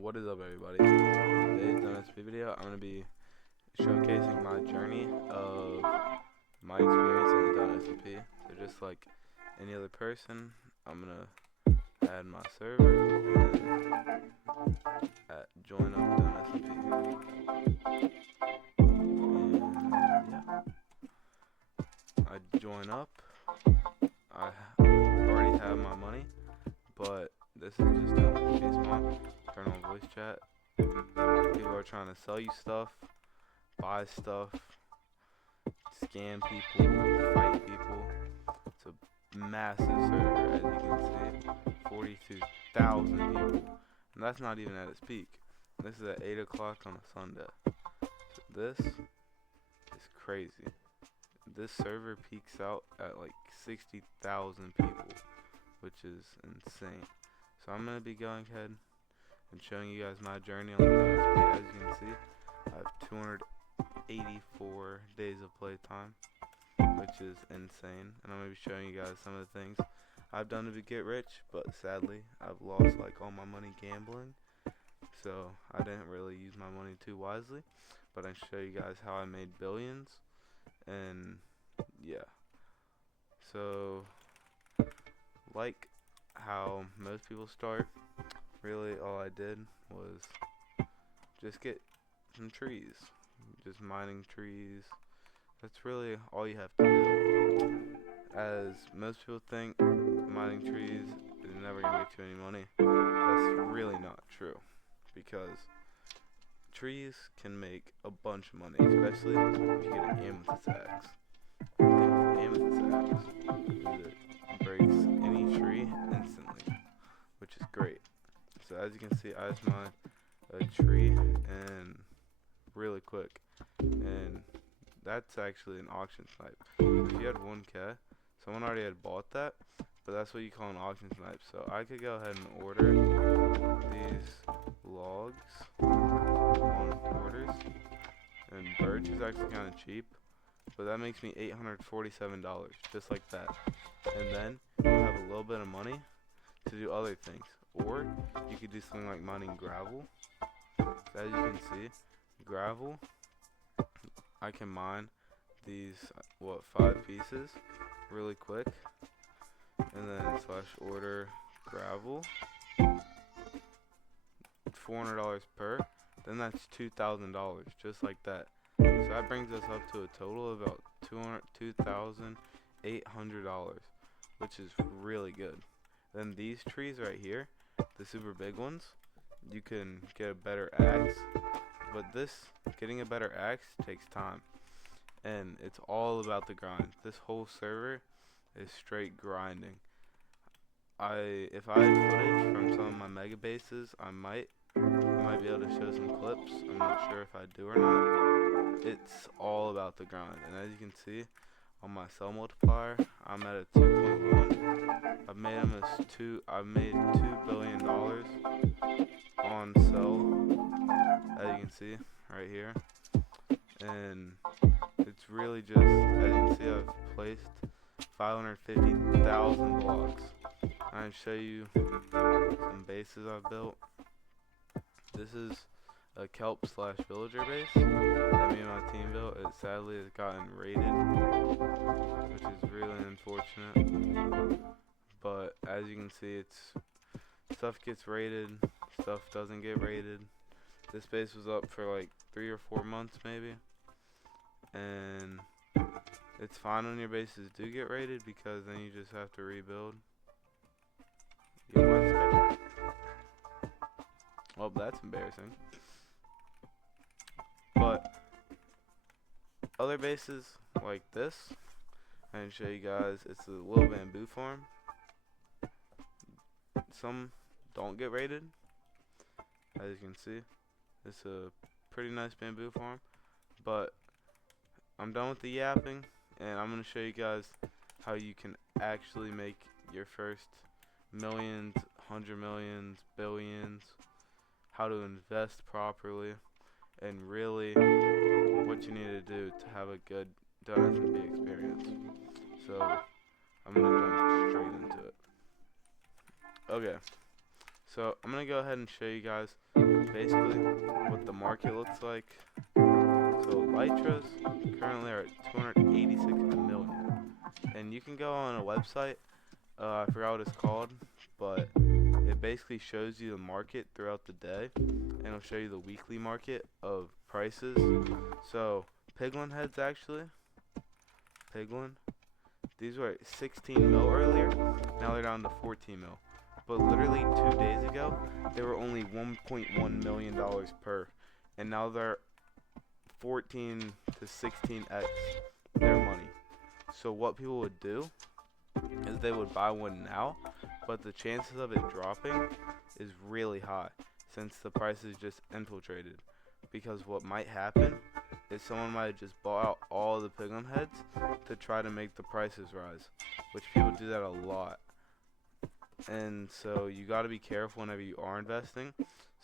What is up, everybody? Today's DonutSMP video, I'm going to be showcasing my journey of my experience in the DonutSMP. So just like any other person, I'm going to add my server and join up DonutSMP. And yeah, I join up. I already have my money, but this is just a case mod. Turn on voice chat. People are trying to sell you stuff, buy stuff, scam people, fight people. It's a massive server, as you can see. 42,000 people. And that's not even at its peak. This is at 8 o'clock on a Sunday. So this is crazy. This server peaks out at like 60,000 people, which is insane. So I'm going to be going ahead and showing you guys my journey on the DonutSMP. As you can see, I have 284 days of playtime, which is insane. And I'm going to be showing you guys some of the things I've done to get rich, but sadly, I've lost like all my money gambling. So I didn't really use my money too wisely, but I'll show you guys how I made billions. And yeah, so like how most people start, really all I did was just get some trees, just mining trees. That's really all you have to do. As most people think mining trees is never going to get you any money, that's really not true, because trees can make a bunch of money, especially if you get an amethyst axe. The thing with amethyst axe is it breaks any tree instantly, which is great. So as you can see, I just mined a tree and really quick, and that's actually an auction snipe. If you had 1K, someone already had bought that, but that's what you call an auction snipe. So I could go ahead and order these logs on orders, and birch is actually kind of cheap, but that makes me $847 just like that. And then you have a little bit of money to do other things, or you could do something like mining gravel. So as you can see, gravel, I can mine these 5 pieces really quick, and then / order gravel, $400 per, then that's $2,000 just like that. So that brings us up to a total of about $2,800, which is really good. Then these trees right here, the super big ones, you can get a better axe, but getting a better axe takes time, and it's all about the grind. This whole server is straight grinding. If I had footage from some of my mega bases, I might be able to show some clips. I'm not sure if I do or not. It's all about the grind, and as you can see on my cell multiplier, I'm at a 2.1. I've made $2 billion on cell, as you can see right here, and it's really just, as you can see, I've placed 550,000 blocks. I'm going to show you some bases I've built. This is a kelp / villager base that me and my team built. It sadly has gotten raided, which is really unfortunate. But as you can see, stuff gets raided, stuff doesn't get raided. This base was up for like 3 or 4 months maybe, and it's fine when your bases do get raided, because then you just have to rebuild. Well, that's embarrassing. But other bases like this, I can show you guys. It's a little bamboo farm. Some don't get raided, as you can see. It's a pretty nice bamboo farm. But I'm done with the yapping, and I'm going to show you guys how you can actually make your first millions, 100 millions, billions, how to invest properly, and really what you need to do to have a good DonutSMP experience. So I'm going to jump straight into it. Okay, so I'm going to go ahead and show you guys basically what the market looks like. So Lytras currently are at 286 million, and you can go on a website. I forgot what it's called, but it basically shows you the market throughout the day, and it'll show you the weekly market of prices. So piglin heads actually, piglin. These were at 16 mil earlier. Now they're down to 14 mil. But literally 2 days ago, they were only $1.1 million per, and now they're 14 to 16x their money. So what people would do is they would buy one now, but the chances of it dropping is really high since the price is just infiltrated. Because what might happen is someone might have just bought out all the piglin heads to try to make the prices rise, which people do that a lot. And so you got to be careful whenever you are investing.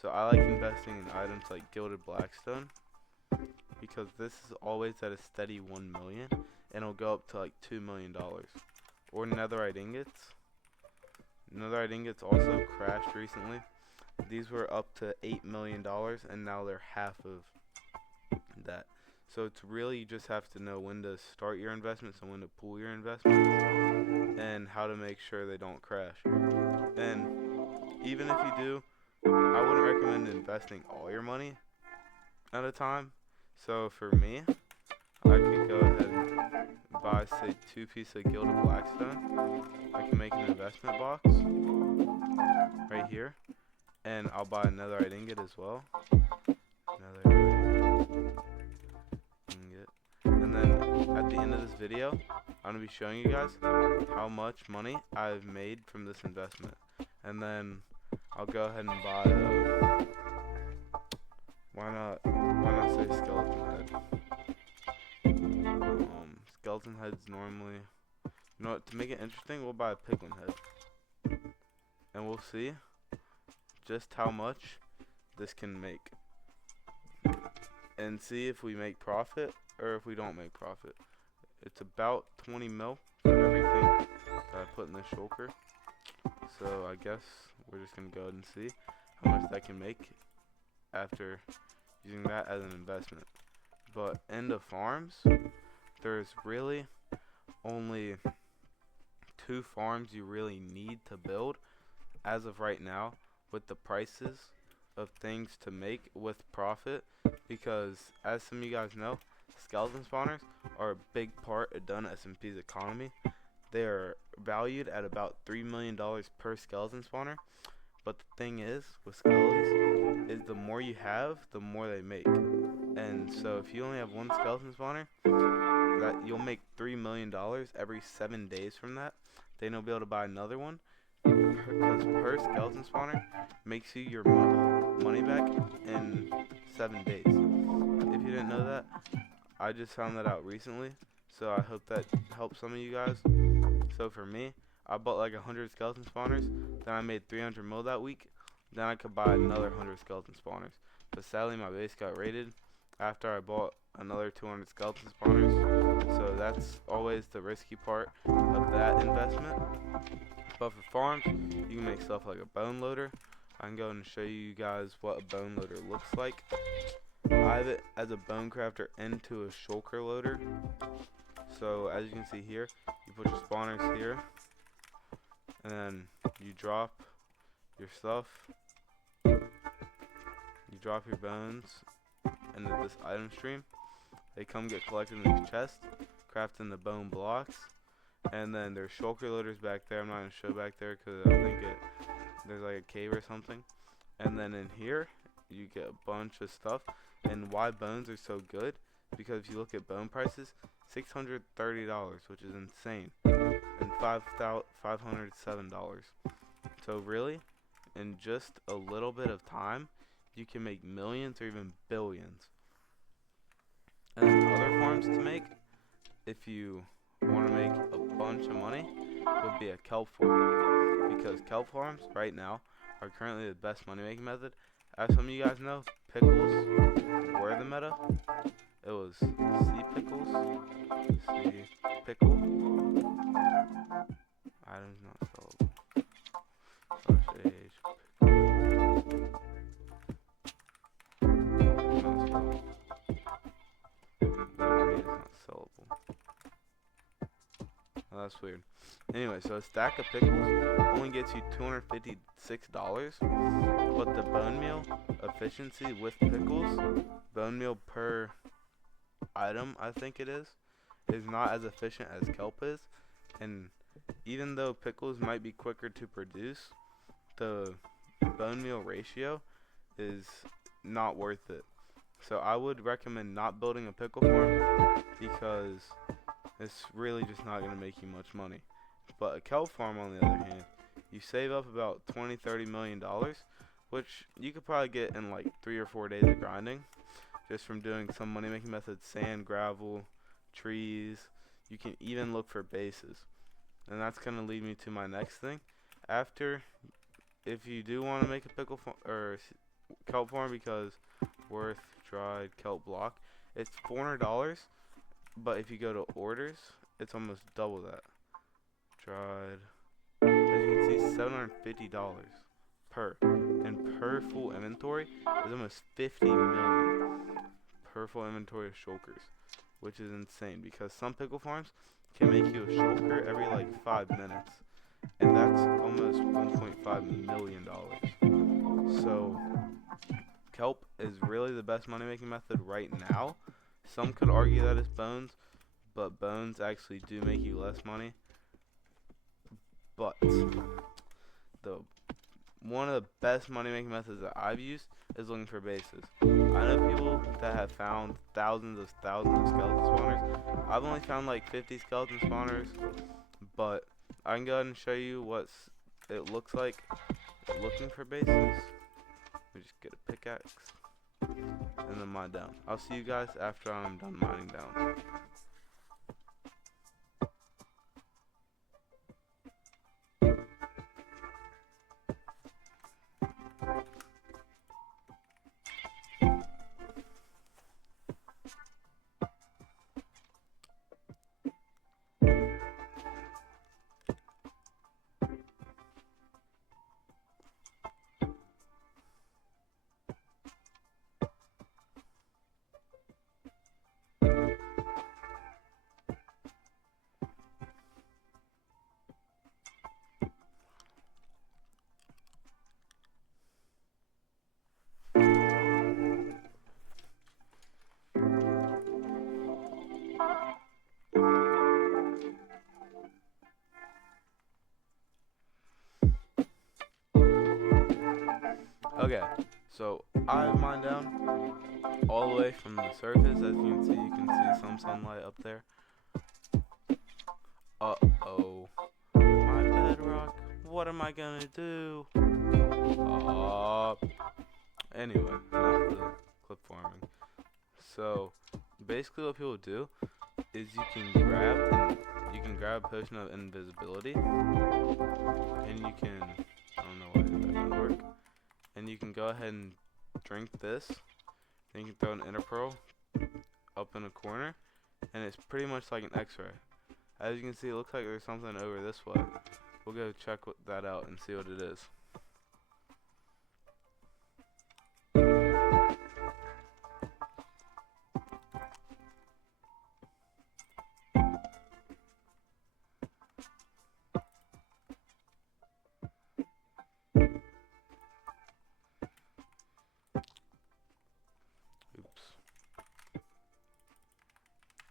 So I like investing in items like gilded blackstone because this is always at a steady 1 million, and it'll go up to like $2 million. Or netherite ingots. Netherite ingots also crashed recently. These were up to $8 million, and now they're half of that. So it's really, you just have to know when to start your investments and when to pull your investments, and how to make sure they don't crash. And even if you do, I wouldn't recommend investing all your money at a time. So for me, I could go ahead and buy, say, 2 pieces of gilded blackstone. I can make an investment box right here, and I'll buy another ingot as well. Another ingot. And then at the end of this video, I'm going to be showing you guys how much money I've made from this investment. And then I'll go ahead and buy why not say skeleton head? Skeleton heads normally, you know what, to make it interesting, we'll buy a piglin head. And we'll see just how much this can make. And see if we make profit or if we don't make profit. It's about 20 mil for everything that I put in the shulker. So I guess we're just going to go ahead and see how much that can make after using that as an investment. But in the farms, there's really only 2 farms you really need to build as of right now with the prices of things to make with profit, because as some of you guys know, skeleton spawners are a big part of DonutSMP's economy. They are valued at about $3 million per skeleton spawner. But the thing is, with skeletons, is the more you have, the more they make. And so if you only have 1 skeleton spawner, that you'll make $3 million every 7 days from that. Then you'll be able to buy another one, because per skeleton spawner makes you your money back in 7 days. If you didn't know that, I just found that out recently, so I hope that helps some of you guys. So for me, I bought like 100 skeleton spawners, then I made 300 mil that week, then I could buy another 100 skeleton spawners. But sadly my base got raided after I bought another 200 skeleton spawners, so that's always the risky part of that investment. But for farms, you can make stuff like a bone loader. I can go and show you guys what a bone loader looks like. I have it as a bone crafter into a shulker loader. So as you can see here, you put your spawners here, and then you drop your stuff. You drop your bones into this item stream. They come get collected in these chests, crafting the bone blocks. And then there's shulker loaders back there. I'm not going to show back there because I think there's like a cave or something. And then in here, you get a bunch of stuff. And why bones are so good, because if you look at bone prices, $630, which is insane, and $507. So really, in just a little bit of time, you can make millions or even billions. And then other farms to make, if you want to make a bunch of money, would be a kelp farm, because kelp farms right now are currently the best money making method. As some of you guys know, pickles were the meta. It was sea pickles, sea pickle, items not sellable, /age, That's weird. Anyway, so a stack of pickles only gets you $256, but the bone meal efficiency with pickles, bone meal per item, I think it is not as efficient as kelp is. And even though pickles might be quicker to produce, the bone meal ratio is not worth it. So I would recommend not building a pickle farm because it's really just not going to make you much money. But a kelp farm, on the other hand, you save up about $20-30 million, which you could probably get in like 3 or 4 days of grinding, just from doing some money making methods: sand, gravel, trees. You can even look for bases. And that's going to lead me to my next thing. After, if you do want to make a pickle farm or kelp farm, because worth dried kelp block, it's $400, but if you go to orders, it's almost double that. Dried, as you can see, $750 per, and per full inventory is almost 50 million per full inventory of shulkers, which is insane because some pickle farms can make you a shulker every like 5 minutes, and that's almost $1.5 million. So kelp is really the best money making method right now. Some could argue that it's bones, but bones actually do make you less money. But one of the best money making methods that I've used is looking for bases. I know people that have found thousands of skeleton spawners. I've only found like 50 skeleton spawners, but I can go ahead and show you what it looks like looking for bases. We just get a pickaxe and then mine down. I'll see you guys after I'm done mining down. Okay, so I have mine down all the way from the surface. As you can see some sunlight up there. Uh-oh. My bedrock. What am I gonna do? Anyway, enough of the clip farming. So, basically what people do is you can grab a potion of invisibility, and you can, I don't know why that didn't work, and you can go ahead and drink this. Then you can throw an inner pearl up in a corner, and it's pretty much like an x-ray. As you can see, it looks like there's something over this way. We'll go check that out and see what it is.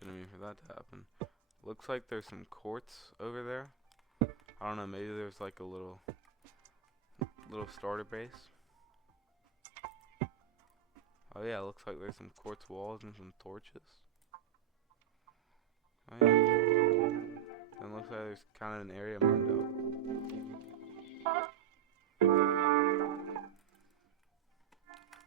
Didn't mean for that to happen. Looks like there's some quartz over there. I don't know, maybe there's like a little starter base. Oh yeah, looks like there's some quartz walls and some torches. Oh yeah. And looks like there's kind of an area mined out.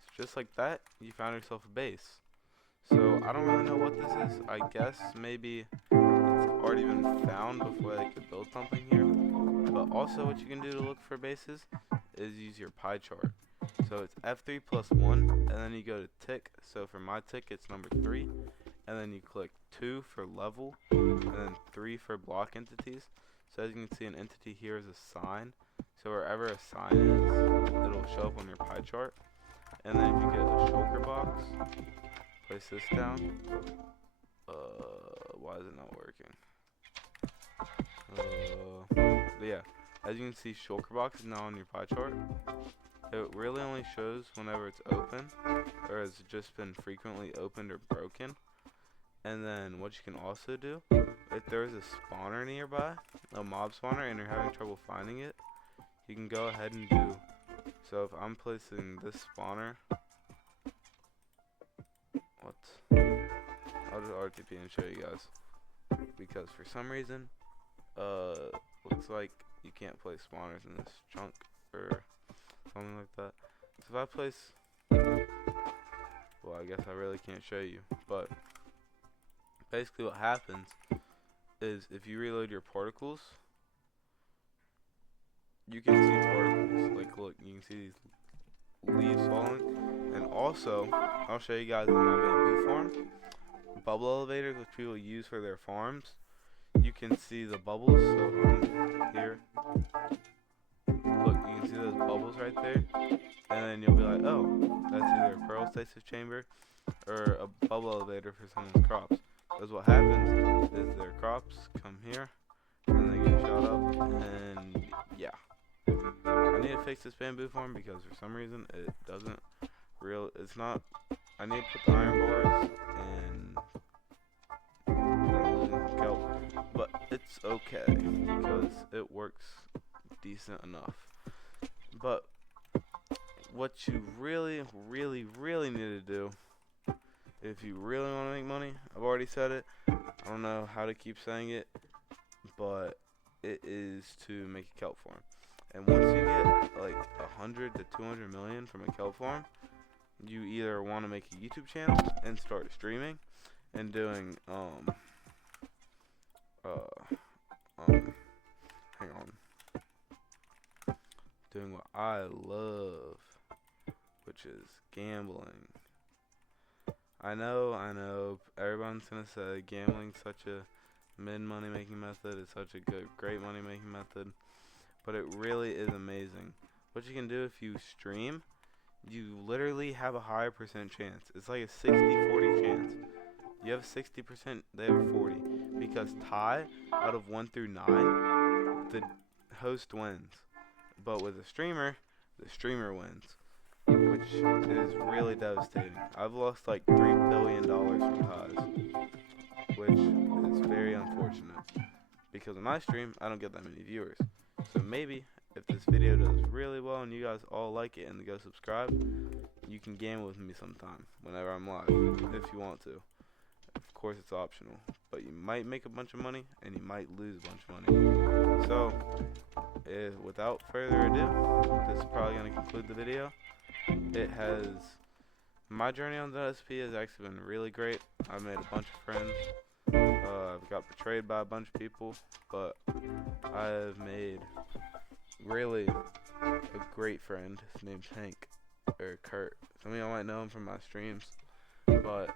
So just like that, you found yourself a base. So I don't really know what this is. I guess maybe it's already been found before they could build something here. But also what you can do to look for bases is use your pie chart. So it's F3 plus 1, and then you go to tick. So for my tick, it's number 3. And then you click 2 for level, and then 3 for block entities. So as you can see, an entity here is a sign. So wherever a sign is, it'll show up on your pie chart. And then if you get a shulker box, place this down. Why is it not working? But yeah, as you can see, shulker box is now on your pie chart. It really only shows whenever it's open, or has just been frequently opened or broken. And then what you can also do, if there's a spawner nearby, a mob spawner, and you're having trouble finding it, you can go ahead and do, so if I'm placing this spawner, I'll just RTP and show you guys, because for some reason, looks like you can't place spawners in this chunk, or something like that. So if I place, well, I guess I really can't show you, but basically what happens is if you reload your particles, you can see particles, like look, you can see these leaves falling. And also, I'll show you guys in my bamboo farm, bubble elevators which people use for their farms. You can see the bubbles, so here, look, you can see those bubbles right there, and then you'll be like, oh, that's either a pearl stasis chamber or a bubble elevator for someone's crops. Because what happens is their crops come here, and they get shot up, and yeah. I need to fix this bamboo farm because for some reason it doesn't it's not, I need to put the iron bars and kelp, but it's okay because it works decent enough. But what you really need to do, if you really want to make money, I've already said it, I don't know how to keep saying it, but it is to make a kelp farm. And once you get like 100 to 200 million from a kelp farm, you either want to make a YouTube channel and start streaming and doing hang on, doing what I love, which is gambling. I know everyone's gonna say gambling's such a mid money making method, it's such a great money making method, but it really is amazing. What you can do if you stream, you literally have a higher percent chance. It's like a 60-40 chance. You have a 60%, they have a 40. Because tie, out of 1 through 9, the host wins. But with a streamer, the streamer wins, which is really devastating. I've lost like $3 billion from ties, which is very unfortunate. Because when I stream, I don't get that many viewers. So maybe if this video does really well and you guys all like it and go subscribe, you can gamble with me sometime whenever I'm live, if you want to. Of course it's optional, but you might make a bunch of money and you might lose a bunch of money. So without further ado, this is probably going to conclude the video. My journey on DonutSMP has actually been really great. I've made a bunch of friends. I've got betrayed by a bunch of people, but I have made really a great friend named Hank, or Kurt. Some of y'all might know him from my streams, but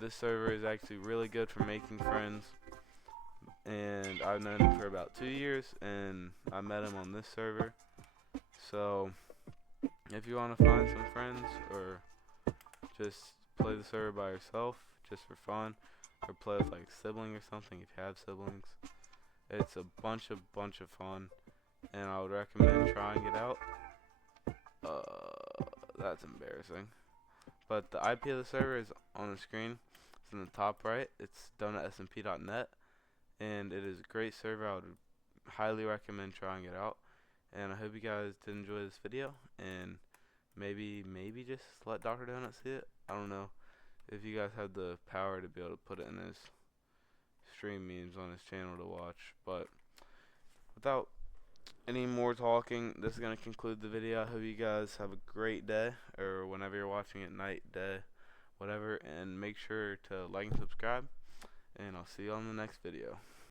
this server is actually really good for making friends, and I've known him for about 2 years, and I met him on this server. So if you want to find some friends, or just play the server by yourself just for fun, or play with like a sibling or something if you have siblings, it's a bunch of fun, and I would recommend trying it out. That's embarrassing. But the IP of the server is on the screen. It's in the top right. It's DonutSMP.net, and it is a great server. I would highly recommend trying it out. And I hope you guys did enjoy this video, and maybe just let Dr. Donut see it. I don't know if you guys have the power to be able to put it in his stream memes on his channel to watch. But without any more talking, this is going to conclude the video. I hope you guys have a great day, or whenever you're watching it, night, day, whatever, and make sure to like and subscribe, and I'll see you on the next video.